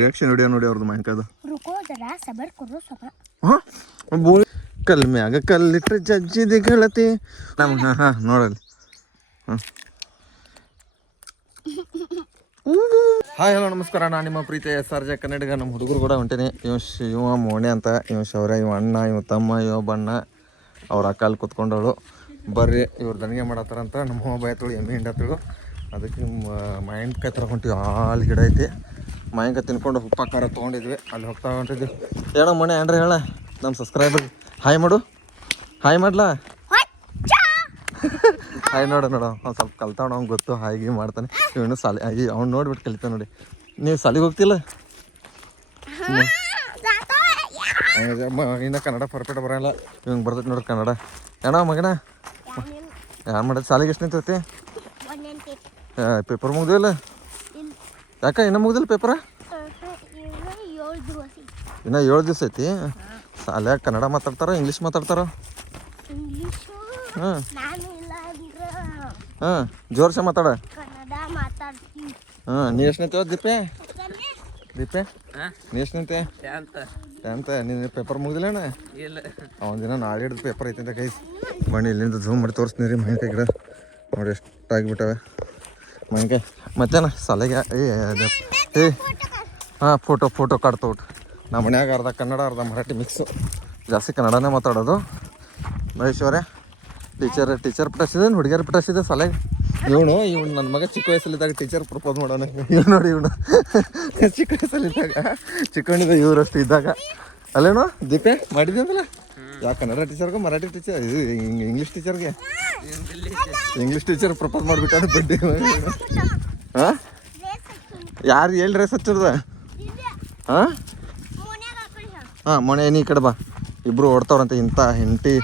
Reaction video ನೋಡಿ ಅವ್ರದ್ದು ಮಾಹಿಕದು. ಕಲ್ ಮ್ಯಾಗ ಕಲ್ಲಿಟ್ರೆ ಜಜ್ಜಿದೆ ಗೆಳತಿ ನಮ್ಮ ನೋಡಲ್ಲಿ. ಹಾಯ್ ಹಲೋ ನಮಸ್ಕಾರ, ನಾನು ನಿಮ್ಮ ಪ್ರೀತಿಯ SRJ ಕನ್ನಡಿಗ. ನಮ್ಮ ಹುಡುಗರು ಕೂಡ ಹೊಂಟೇನೆ. ಇವ ಮೋಣೆ ಅಂತ, ಇವ ಶೌರ್ಯ, ಇವ ಅಣ್ಣ, ಇವ ತಮ್ಮ, ಇವ ಬಣ್ಣ, ಅವ್ರ ಅಕ್ಕಲ್ಲಿ ಕುತ್ಕೊಂಡವಳು. ಬರ್ರಿ ಇವ್ರು ದಣಿಗೆ ಮಾಡತ್ತಾರಂತ. ನಮ್ಮ ಬಾಯ್ತಳು ಎಮ್ಮೆ ಹಿಂಡತ್ತಳು. ಅದಕ್ಕೆ ಮಾವಿನಕಾಯಿ ತರ ಹೊಂಟಿವಿ. ಹಾಲು ಗಿಡ ಐತಿ, ಮಾವಿನಕಾಯಿ ತಿನ್ಕೊಂಡು ಉಪ್ಪ ಖಾರ ತೊಗೊಂಡಿದ್ವಿ. ಅಲ್ಲಿ ಹೋಗ್ತಾ ಹೊಂಟಿದ್ವಿ. ಹೇಳೋ ಮನೆ ಏನ್ರಿ ಹೇಳ ನಮ್ಮ ಸಬ್ಸ್ಕ್ರೈಬರ್ ಹಾಯ್ ಮಾಡು. ಹಾಯ್ ಮಾಡ್ಲಾ? ಹಾಯ್ ನೋಡು ಒಂದು ಸ್ವಲ್ಪ ಕಲ್ತಾವಣ, ಅವ್ನು ಗೊತ್ತು ಹಾಗೆ ಮಾಡ್ತಾನೆ. ಇವನು ಸಾಲಿ ಅವ್ನು ನೋಡ್ಬಿಟ್ಟು ಕಲಿತಾನೆ ನೋಡಿ. ನೀವು ಸಾಲಿಗೆ ಹೋಗ್ತಿಲ್ಲ? ಇನ್ನು ಕನ್ನಡ ಪರ್ಫೆಕ್ಟ್ ಬರೋಲ್ಲ. ಇವಂಗೆ ಬರ್ತೈತೆ ನೋಡ್ರಿ ಕನ್ನಡ. ಏನೋ ಮಗನ ಯಾರು ಮಾಡೋದು? ಸಾಲಿಗೆ ಎಷ್ಟು ನಿಂತೈತಿ? ಪೇಪರ್ ಮುಗ್ದಿಲ್ಲ? ಯಾಕೆ ಇನ್ನೂ ಮುಗ್ದಿಲ್ಲ ಪೇಪರ? ಇನ್ನೂ 7 ದಿವಸ ಐತಿ. ಸಾಲ್ಯಾಗ ಕನ್ನಡ ಮಾತಾಡ್ತಾರ ಇಂಗ್ಲೀಷ್ ಮಾತಾಡ್ತಾರ? ಹಾಂ ಜೋರ್ಸ ಮಾತಾಡ. ನೀ ಎಷ್ಟು ನಿಂತೇವ ದೀಪೆ? ನೀ ಎಷ್ಟು ನಿಂತೆ? 10th. ನಿನ್ನ ಪೇಪರ್ ಮುಗ್ದಿಲ್ಲಣ್ಣ? ಅವನ ದಿನ ನಾಳೆ ಹಿಡಿದು ಪೇಪರ್ ಐತಿ ಅಂತ ಗೈಸ್. ಬನ್ನಿ ಇಲ್ಲಿಂದ ಝೂಮ್ ಮಾಡಿ ತೋರಿಸ್ತೀನಿ ರೀ ಮಾವಿನಕಾಯಿ ಗಿಡ ನೋಡಿ ಎಷ್ಟಾಗಿಬಿಟ್ಟವೆ ಮಾವಿನಕಾಯಿ. ಮತ್ತೇನ ಸಾಲೆಗೆ ಹಾಂ ಫೋಟೋ ಕಾಡ್ತೋಟ್. ನಮ್ಮ ಮನ್ಯಾಗ ಅರ್ಧ ಕನ್ನಡ ಅರ್ಧ ಮರಾಠಿ ಮಿಕ್ಸು. ಜಾಸ್ತಿ ಕನ್ನಡನೇ ಮಾತಾಡೋದು. ಐಶ್ವರ್ಯ ಟೀಚರ್ ಪಟಾಸಿದೆ, ಹುಡುಗಿಯರ ಪಟಾಸಿದೆ ಸಾಲೆಗೆ. ಇವನು ನನ್ನ ಮಗ ಚಿಕ್ಕ ವಯಸ್ಸಲ್ಲಿದ್ದಾಗ ಟೀಚರ್ ಪ್ರಪೋಸ್ ಮಾಡೋಣ. ಇವ್ನು ನೋಡಿ, ಇವನು ಚಿಕ್ಕ ವಯಸ್ಸಲ್ಲಿದ್ದಾಗ ಚಿಕ್ಕವನಿದ್ದ ಇವರಷ್ಟು ಇದ್ದಾಗ ಅಲ್ಲೇನೋ ದೀಪೆ ಮಾಡಿದ್ದೆ ಅಂತಲ್ಲ. ಯಾವ ಕನ್ನಡ ಟೀಚರ್ಗೆ ಮರಾಠಿ ಟೀಚರ್ ಇದು ಇಂಗ್ಲೀಷ್ ಟೀಚರ್ಗೆ ಇಂಗ್ಲೀಷ್ ಟೀಚರ್ ಪ್ರಪೋಸ್ ಮಾಡಿಬಿಟ್ಟಾನೆ ಬಡ್ಡಿ. ಹಾಂ ಯಾರು ಎಲ್ಲಿ ರೇಸ್ ಹಚ್ಚಿಡ್ದ? ಹಾಂ ಮೊನ್ನೆ ನೀ ಕಡೆ ಬಾ. ಇಬ್ಬರು ಓಡ್ತಾವ್ರಂತೆ. ಇಂಥ ಹೆಂಡತಿ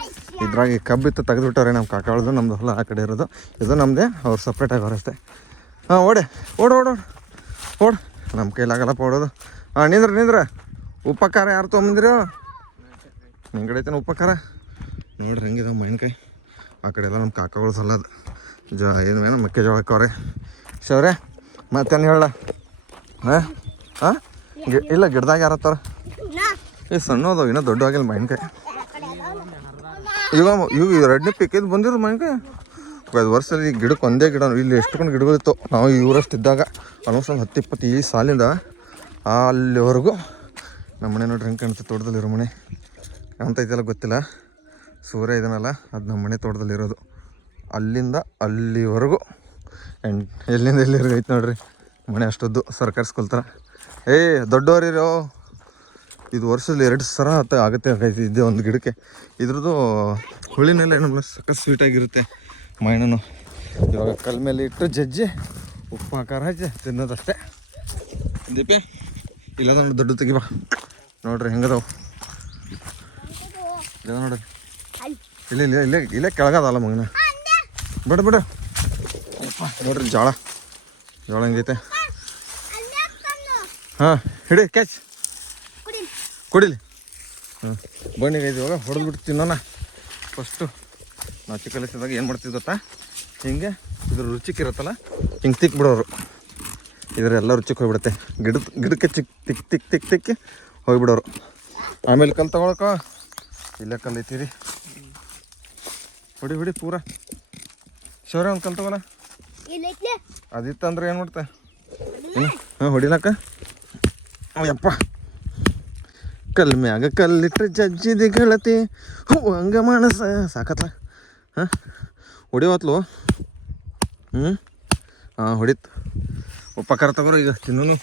ಇದ್ರಾಗ ಕಬ್ಬಿತ್ತು ತೆಗೆದುಬಿಟ್ಟವ್ರೆ. ನಮ್ಮ ಕಾಕಾಳದು, ನಮ್ಮದು ಹೊಲ ಆ ಕಡೆ ಇರೋದು. ಇದು ನಮ್ಮದೇ, ಅವ್ರು ಸಪ್ರೇಟಾಗಿ ಅವರಷ್ಟೇ. ಹಾಂ ಓಡು ನಮ್ಮ ಕೈಲಾಗಲ್ಲಪ್ಪ ಓಡೋದು. ಹಾಂ ನಿಂದ್ರ ಉಪಕಾರ ಯಾರು ತೊಗೊಂಬಂದಿರೋ? ನಿಮ್ಮ ಕಡೆ ಐತೆ ಉಪಕಾರ ನೋಡ್ರಿ ಹೆಂಗಿದಾವೆ ಮಾವಿನಕಾಯಿ. ಆ ಕಡೆ ಎಲ್ಲ ನಮ್ಮ ಕಾಕಾಗಳು ಸಲ್ಲದು ಏನು ಮೆಕ್ಕೆಜೋಳ ಹಾಕವ್ರೆ. ಶೌರ್ಯ ಮತ್ತೇನು ಹೇಳ? ಇಲ್ಲ ಗಿಡದಾಗ ಯಾರತ್ತಾರ? ಸಣ್ಣದವು ಇನ್ನೂ ದೊಡ್ಡ ಆಗಿಲ್ಲ ಮಾವಿನಕಾಯಿ. ಇವು ಎರಡನೇ ಪಿಕ್ಕಿದ್ದು ಬಂದಿರೋದು ಮಾವಿನಕಾಯಿ. 5 ವರ್ಷದಲ್ಲಿ ಗಿಡಕ್ಕೆ ಒಂದೇ ಗಿಡ. ಇಲ್ಲಿ ಎಷ್ಟುಕೊಂಡು ಗಿಡಗಳಿತ್ತು ನಾವು ಇವರಷ್ಟು ಇದ್ದಾಗ. ಆಲ್ಮೋಸ್ಟ್ ಒಂದು 10-20 ಈ ಸಾಲಿಂದ ಅಲ್ಲಿವರೆಗೂ ನಮ್ಮ ಮನೆ ನೋಡ್ರಿ ಹೆಂಗೆ ಕಾಣ್ತದೆ. ತೋಟದಲ್ಲಿರೋ ಮನೆ ಕಾಣ್ತೈತೆಲ್ಲ ಗೊತ್ತಿಲ್ಲ. ಸೂರ್ಯ ಇದನ್ನಲ್ಲ, ಅದು ನಮ್ಮ ಮನೆ ತೋಟದಲ್ಲಿರೋದು. ಅಲ್ಲಿಂದ ಅಲ್ಲಿವರೆಗೂ ಎಲ್ಲಿಂದ ಎಲ್ಲಿವರೆಗೂ ಐತೆ ನೋಡ್ರಿ ಮನೆ. ಅಷ್ಟೊದ್ದು ಸರ್ಕಾರಿ ಸ್ಕೂಲ್ ಥರ. ದೊಡ್ಡವರಿರೋ ಇದು ವರ್ಷದಲ್ಲಿ 2 ಸರ ಆಗುತ್ತೆ ಇದ್ದೆ ಒಂದು ಗಿಡಕ್ಕೆ. ಇದ್ರದ್ದು ಹುಳಿನೆಲ್ಲ ಏನಲ್ಲ ಸಖತ್ ಸ್ವೀಟಾಗಿರುತ್ತೆ ಮಾವಿನೂ. ಇವಾಗ ಕಲ್ ಮೇಲೆ ಇಟ್ಟು ಜಜ್ಜಿ ಉಪ್ಪು ಖಾರ ಹಚ್ಚಿ ತಿನ್ನೋದಷ್ಟೇ. ದೀಪೆ ಇಲ್ಲದ ನೋಡಿ ದೊಡ್ಡ ತೆಗಿಬಾ. ನೋಡ್ರಿ ಹೆಂಗದವು ಇಲ್ಲ ನೋಡ್ರಿ. ಇಲ್ಲೇ ಕೆಳಗದಲ್ಲ ಮಗನ. ಬಿಡು ಅಪ್ಪ ನೋಡ್ರಿ ಜೋಳ ಹೆಂಗೈತೆ. ಹಾಂ ಹಿಡಿ ಕ್ಯಾಚ್ ಕುಡಿಲಿ. ಬನ್ನಿಗೈದು ಇವಾಗ ಹೊಡೆದ್ಬಿಟ್ಟು ತಿನ್ನೋಣ. ಫಸ್ಟು ನಾವು ಚಿಕ್ಕಲಿಸಿದಾಗ ಏನು ಮಾಡ್ತಿದ್ವಿ ಗೊತ್ತಾ? ಹಿಂಗೆ ಇದ್ರ ರುಚಿಕ್ಕಿರುತ್ತಲ್ಲ, ಹಿಂಗೆ ತಿಕ್ ಬಿಡೋರು. ಇದರೆಲ್ಲ ರುಚಿಗೆ ಹೋಗ್ಬಿಡುತ್ತೆ. ಗಿಡಕ್ಕೆ ತಿಕ್ಕಿ ಹೋಗ್ಬಿಡೋರು. ಆಮೇಲೆ ಕಲ್ಲು ತಗೊಳಕ ಇಲ್ಲೇ ಕಲ್ಲು ಐತೀರಿ. ಹೊಡಿ ಪೂರ. ಶೌರ್ಯ ಒಂದು ಕಲ್ಲು ತಗೋಣ. ಅದಿತ್ತಂದ್ರೆ ಏನು ಮಾಡ್ತೆ? ಹೊಡಿಲಕ್ಕ ಯಪ್ಪ. ಕಲ್ ಮ್ಯಾಗ ಕಲ್ಲಿಟ್ರೆ ಜಜ್ಜಿದೆ ಗೆಳತಿ ಹಂಗ ಮಾನಸ ಸಾಕತ್ಲ. ಹಾಂ ಹೊಡಿವತ್ಲು. ಹೊಡಿತು. ಉಪಕಾರ ತಗೋರು ಈಗ ತಿನ್ನೋನು.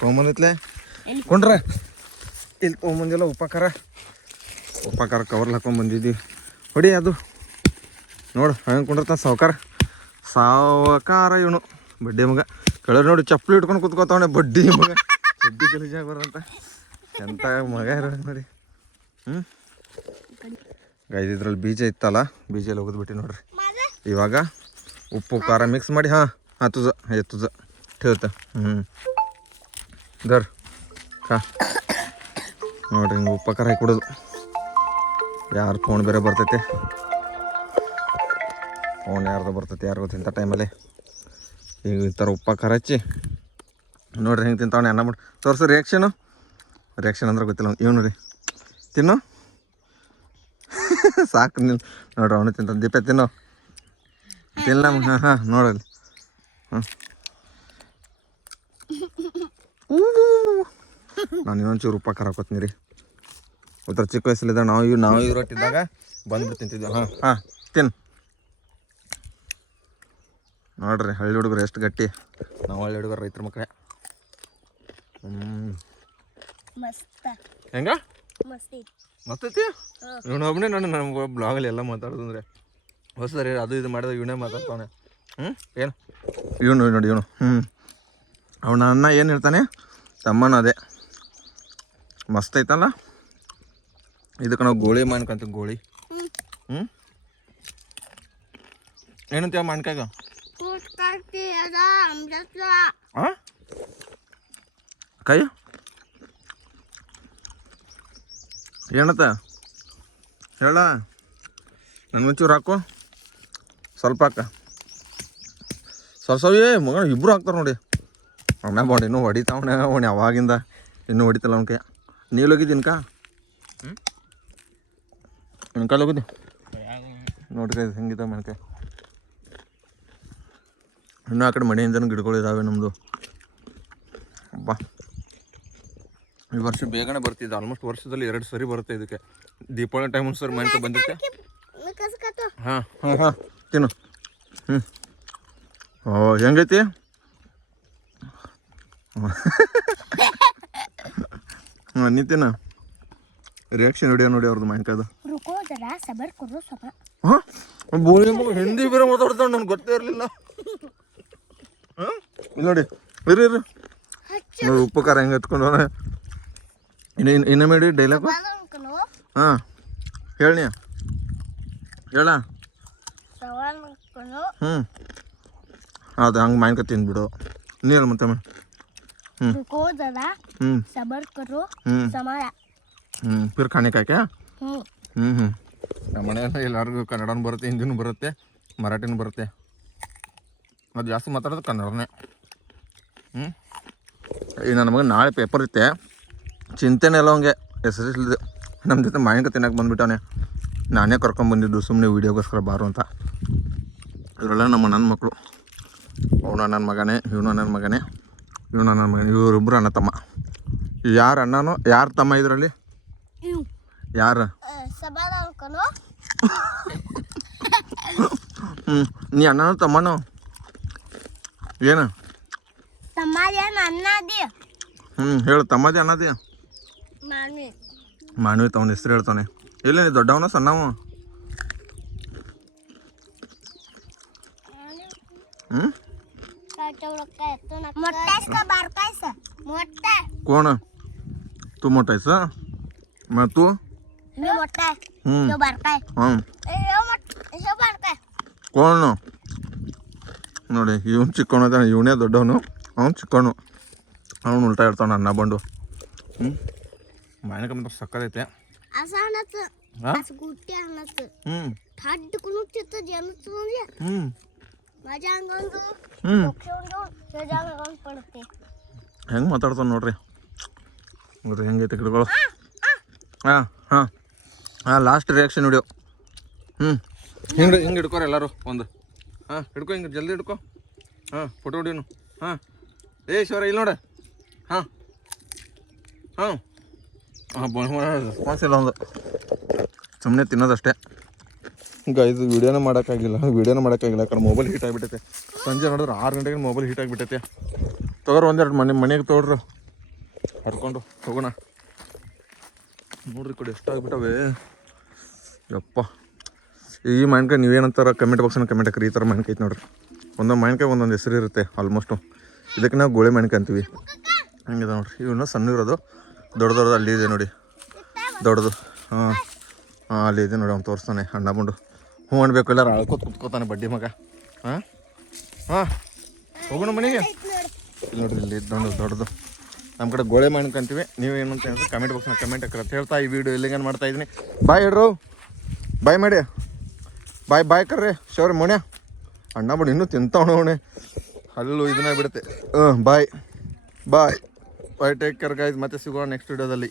ತೊಗೊಂಬಂದಿತ್ಲೆ ಕೊಂಡ್ರ ಇಲ್ಲಿ ತೊಗೊಂಬಂದಿಲ್ಲ. ಉಪಕಾರ ಕವರ್ಲಿ ಹಾಕೊಂಡ್ಬಂದಿದ್ವಿ. ಹೊಡಿ ಅದು ನೋಡು ಹಂಗೆ ಕೊಂಡಿರ್ತಾನೆ ಸಾವಕಾರ ಇವನು ಬಡ್ಡಿ ಮಗ. ಕೆಳಗೆ ನೋಡಿ ಚಪ್ಪಲಿ ಇಟ್ಕೊಂಡು ಕುತ್ಕೋತಾವಣೆ ಬಡ್ಡಿ ಮಗ. ಬಡ್ಡಿ ಗಲೀಜಾಗಿ ಬರಂತ ಎಂಥ ಮಗ ಇರೋದು ನೋಡಿ. ಇದ್ರಲ್ಲಿ ಬೀಜ ಇತ್ತಲ್ಲ, ಬೀಜ ಎಲ್ಲ ಹೋಗಿದ್ಬಿಟ್ಟು ನೋಡ್ರಿ. ಇವಾಗ ಉಪ್ಪು ಖಾರ ಮಿಕ್ಸ್ ಮಾಡಿ ತುಜ ठेवतं धर खा ನೋಡ್ರಿ ಹಿಂಗೆ ಉಪ್ಪ ಖಾರ ಹಾಕಿ ಕೊಡೋದು. ಯಾರು ಫೋನ್ ಬೇರೆ ಬರ್ತೈತೆ, ಫೋನ್ ಯಾರ್ದು ಬರ್ತೈತೆ ಯಾರು ಗೊತ್ತಿಂಥ ಟೈಮಲ್ಲಿ ಈಗ ಈ ಥರ ಉಪ್ಪ ಖಾರ ಹಚ್ಚಿ ನೋಡ್ರಿ ಹೆಂಗೆ ತಿಂತಾವಣೆ ಅನ್ನ ಬಿಟ್ಟು ತೋರಿಸು ರಿಯಾಕ್ಷನ್ ಅಂದ್ರೆ ಗೊತ್ತಿಲ್ಲ ಇವನು ರೀ ತಿನ್ನು ಸಾಕು ನೀನು ನೋಡ್ರಿ ಅವನು ತಿಂತಾನೆ ದೀಪ ತಿನ್ನು ತಿನ್ನ ಹಾಂ ನೋಡಲ್ಲಿ ನಾನು ಇನ್ನೊಂಚೂರು ಉಪ್ಪ ಹಾಕೋತೀನಿ ರೀ ಉತ್ತರ ಚಿಕ್ಕ ವಯಸ್ಸಲ್ಲಿದ್ದಾಗ ನಾವು ಇರೋಟ್ಟಿದ್ದಾಗ ಬಂದ್ಬಿಟ್ಟು ತಿಂತಿದ್ವಿ ಹಾಂ ತಿನ್ನು ನೋಡ್ರಿ ಹಳ್ಳಿ ಹುಡುಗರು ಎಷ್ಟು ಗಟ್ಟಿ ನಾವು ಹಳ್ಳಿ ಹುಡುಗರು ರೈತರ ಮಕ್ಕಳೇ ಹೆಂಗ ಮಸ್ತೈತಿ ಇವನೊಬ್ಬನೇ ನಮ್ಗೆ ಬ್ಲಾಗಲ್ಲಿ ಎಲ್ಲ ಮಾತಾಡೋದಂದ್ರೆ ಹೊಸರಿ ಅದು ಇದು ಮಾಡಿದಾಗ ಇವನೇ ಮಾತಾಡ್ತಾವನೆ ಏನು ಇವನು ನೋಡಿ ಇವನು ಅವನ ಅನ್ನ ಏನು ಹೇಳ್ತಾನೆ ತಮ್ಮನ ಅದೇ ಮಸ್ತ್ ಐತಲ್ಲ ಇದಕ್ಕೆ ನಾವು ಗೋಳಿ ಮಾಡ್ಕೊಂತೀವಿ ಗೋಳಿ ಏನಂತೀವ ಮಾನ್ಕಾಗ ಕೈ ಏನತ್ತ ಹೇಳ ನನ್ಗೊಂಚೂರು ಹಾಕು ಸ್ವಲ್ಪ ಹಾಕ ಸ್ವಲ್ಪವೇ ಮಗ ಇಬ್ಬರು ಹಾಕ್ತಾರೆ ನೋಡಿ ಅವನ ಬಾಡಿ ಇನ್ನೂ ಹೊಡಿತಾವಣೆ ಅವನು ಯಾವಾಗಿಂದ ಇನ್ನೂ ಹೊಡಿತಲ್ಲ ಅವನ ಕೈ ನೀರು ಹೋಗಿದ್ದೀನಿ ನಿನ್ನ ಕಾಲು ಹೋಗಿದ್ದೆ ನೋಡ್ರಿ ಹೆಂಗಿದ್ದಾವೆ ಮನ್ಕಾಯಿ ಇನ್ನೂ ಆ ಕಡೆ ಮನೆಯಿಂದನೂ ಗಿಡಗಳಿದ್ದಾವೆ ನಮ್ಮದು ಅಬ್ಬಾ ಈ ವರ್ಷ ಬೇಗನೆ ಬರ್ತಿದ್ದೆ ಆಲ್ಮೋಸ್ಟ್ ವರ್ಷದಲ್ಲಿ 2 ಸರಿ ಬರುತ್ತೆ ಇದಕ್ಕೆ ದೀಪಾವಳಿ ಟೈಮ್ ಒಂದು ಸರಿ ಮನೆಗೆ ಬಂದಿರುತ್ತೆ ಹಾಂ ತಿನ್ನು ಓ ಹೆಂಗೈತಿ ನೀ ತಿನ್ನ ರಿಯಾಕ್ಷನ್ ವಿಡಿಯೋ ನೋಡಿ ಅವ್ರದ್ದು ಮಾನ್ಕಾಯ್ದು ಹಿಂದಿ ಬೇರೆ ಮಾತಾಡ್ತಾವೆ ನನ್ಗೆ ಗೊತ್ತೇ ಇರಲಿಲ್ಲ ನೋಡಿ ಇರು ನೋಡಿ ಉಪ್ಪು ಖಾರ ಹೆಂಗೆ ಎತ್ಕೊಂಡು ಇನ್ನೇ ಮಾಡಿ ಡೈಲಾಗು ಹಾಂ ಹೇಳಿ ಹೇಳ ಅದು ಹಂಗೆ ಮಾನ್ಕ ತಿಂದ್ಬಿಡು ನೀರು ಮತ್ತೆ ಫಿರ್ ಖಾನೆ ಕಾಕೆ ನಮ್ಮ ಮನೆಯಲ್ಲಿ ಎಲ್ಲರಿಗೂ ಕನ್ನಡನೂ ಬರುತ್ತೆ ಹಿಂದಿನೂ ಬರುತ್ತೆ ಮರಾಠಿನೂ ಬರುತ್ತೆ ಅದು ಜಾಸ್ತಿ ಮಾತಾಡೋದು ಕನ್ನಡನೇ ಈಗ ನನ್ನ ಮಗ ನಾಳೆ ಪೇಪರ್ ಇತ್ತೆ ಚಿಂತೆನೇ ಎಲ್ಲ ಹಂಗೆ ಹೆಸರಿಸ್ಲಿದೆ ನಮ್ಮ ಜೊತೆ ಮಾವಿನಕಾಯಿ ತಿನ್ನಕ್ಕೆ ಬಂದುಬಿಟ್ಟವನೆ ನಾನೇ ಕರ್ಕೊಂಡ್ಬಂದಿದ್ದು ಸುಮ್ಮನೆ ವೀಡಿಯೋಗೋಸ್ಕರ ಬಾರು ಅಂತ ಇವರೆಲ್ಲ ನಮ್ಮ ನನ್ನ ಮಕ್ಕಳು ಅವನು ನನ್ನ ಮಗನೇ ಇವನು ನನ್ನ ಮಗನೇ ಇವರಿಬ್ಬರು ಅಣ್ಣ ತಮ್ಮ ಯಾರು ಅಣ್ಣನೋ ಯಾರು ತಮ್ಮ ಇದರಲ್ಲಿ ಯಾರು ನೀ ಅಣ್ಣನೋ ತಮ್ಮನೋ ಏನು ಹೇಳು ತಮ್ಮದೇ ಅನ್ನದೇ ಮಾನವಿ ತವನ ಹೆಸರು ಹೇಳ್ತಾನೆ ಇಲ್ಲ ನೀ ದೊಡ್ಡವನ ಸಣ್ಣವ कोण तू मोठा आहेस मग तू कोण ನೋಡಿ ಇವನು ಚಿಕ್ಕವನು ಅದಾನೆ ಇವನೇ ದೊಡ್ಡವನು ಅವ್ನು ಚಿಕ್ಕವನು ಅವನು ಉಲ್ಟಾ ಇರ್ತಾವ ಅನ್ನ ಬಂಡು ಮಾವಿನಕಾಯಿ ಮಾತ್ರ ಸಕ್ಕದೈತೆ ಹೆಂಗೆ ಮಾತಾಡ್ತಾವ ನೋಡ್ರಿ ನೋಡ್ರಿ ಹೆಂಗೈತೆ ಗಿಡಗಳು ಹಾಂ ಲಾಸ್ಟ್ ರಿಯಾಕ್ಷನ್ ವಿಡಿಯೋ ಹಿಂಗೆ ಹಿಡ್ಕೋರಿ ಎಲ್ಲರೂ ಒಂದು ಹಿಡ್ಕೊ ಹಿಂಗೆ ಜಲ್ದಿ ಹಿಡ್ಕೊ ಫೋಟೋ ಹೊಡಿಯೋನು ಶಿವರ ಇಲ್ಲಿ ನೋಡ ರೆಸ್ಪಾನ್ಸ್ ಇಲ್ಲ ಒಂದು ಸುಮ್ಮನೆ ತಿನ್ನೋದಷ್ಟೇ ಈಗ ಇದು ವೀಡಿಯೋನೇ ಮಾಡೋಕ್ಕಾಗಿಲ್ಲ ಯಾಕಂದ್ರೆ ಮೊಬೈಲ್ ಹೀಟ್ ಆಗಿಬಿಟ್ಟೈತೆ ಸಂಜೆ ನೋಡಿದ್ರೆ 6 ಗಂಟೆಗೆ ಮೊಬೈಲ್ ಹೀಟ್ ಆಗಿಬಿಟ್ಟೈತೆ ತೊಗೊರು ಒಂದೆರಡು ಮನೆಗೆ ತೊಗೊಳ್ರಿ ಹಡ್ಕೊಂಡು ಹೋಗೋಣ ನೋಡ್ರಿ ಕಡೆ ಎಷ್ಟಾಗ್ಬಿಟ್ಟವೆ ಯಪ್ಪ ಈ ಮಾವಿನಕಾಯಿ ನೀವೇನಂತಾರ ಕಮೆಂಟ್ ಬಾಕ್ಸ್ನ ಕಮೆಂಟ್ ಹಾಕ್ರಿ ಈ ಥರ ಮಾವಿನಕಾಯಿ ಐತೆ ನೋಡ್ರಿ ಒಂದೊಂದು ಮಾವಿನಕಾಯಿ ಒಂದೊಂದು ಹೆಸರು ಇರುತ್ತೆ ಆಲ್ಮೋಸ್ಟು ಇದಕ್ಕೆ ನಾವು ಗೋಳಿ ಮಾವಿನಕಾಯಿ ಅಂತೀವಿ ಹಂಗಿದೆ ನೋಡ್ರಿ ಇವನ್ನ ಸಣ್ಣ ಇರೋದು ದೊಡ್ಡದು ಅಲ್ಲಿ ಇದೆ ನೋಡಿ ದೊಡ್ಡದು ಅಲ್ಲಿ ಇದೆ ನೋಡಿ ಅವ್ನು ತೋರಿಸ್ತಾನೆ ಅಣ್ಣ ಬಂಡು ಹ್ಞೂ ಅನ್ಬೇಕು ಎಲ್ಲರೂ ಅಳ್ಕೋತ ಕುತ್ಕೋತಾನೆ ಬಡ್ಡಿ ಮಗ ಹೋಗೋಣ ಮನೆಗೆ ಇಲ್ಲಿ ನೋಡ್ರಿ ಇಲ್ಲಿ ದೊಡ್ಡದು ನಮ್ಮ ಕಡೆ ಗೋಳೆ ಮಾವಿನಕಾಯಿ ಅಂತೀವಿ ನೀವು ಏನಂತ ಹೇಳಿದ್ರೆ ಕಮೆಂಟ್ ಬಾಕ್ಸ್ನ ಕಮೆಂಟ್ ಹಾಕ್ರಿ ಅಂತ ಹೇಳ್ತಾ ಈ ವಿಡಿಯೋ ಇಲ್ಲಿಗೇನು ಮಾಡ್ತಾ ಇದ್ದೀನಿ ಬಾಯ್ ಹೇಳ್ರು ಬಾಯ್ ಮಾಡಿ ಬಾಯ್ ಕರ್ರಿ ಶೌರ್ಯ ಮೊಣ್ಯ ಅಣ್ಣ ಬಿಡು ಇನ್ನೂ ತಿಂತಾವಣೆ ಅಲ್ಲೂ ಇದನ್ನ ಬಿಡುತ್ತೆ ಬಾಯ್ ಬಾಯ್ ಟೇಕ್ ಕೇರ್ ಗೈಸ್, ಮತ್ತೆ ಸಿಗೋಣ ನೆಕ್ಸ್ಟ್ ವಿಡಿಯೋದಲ್ಲಿ.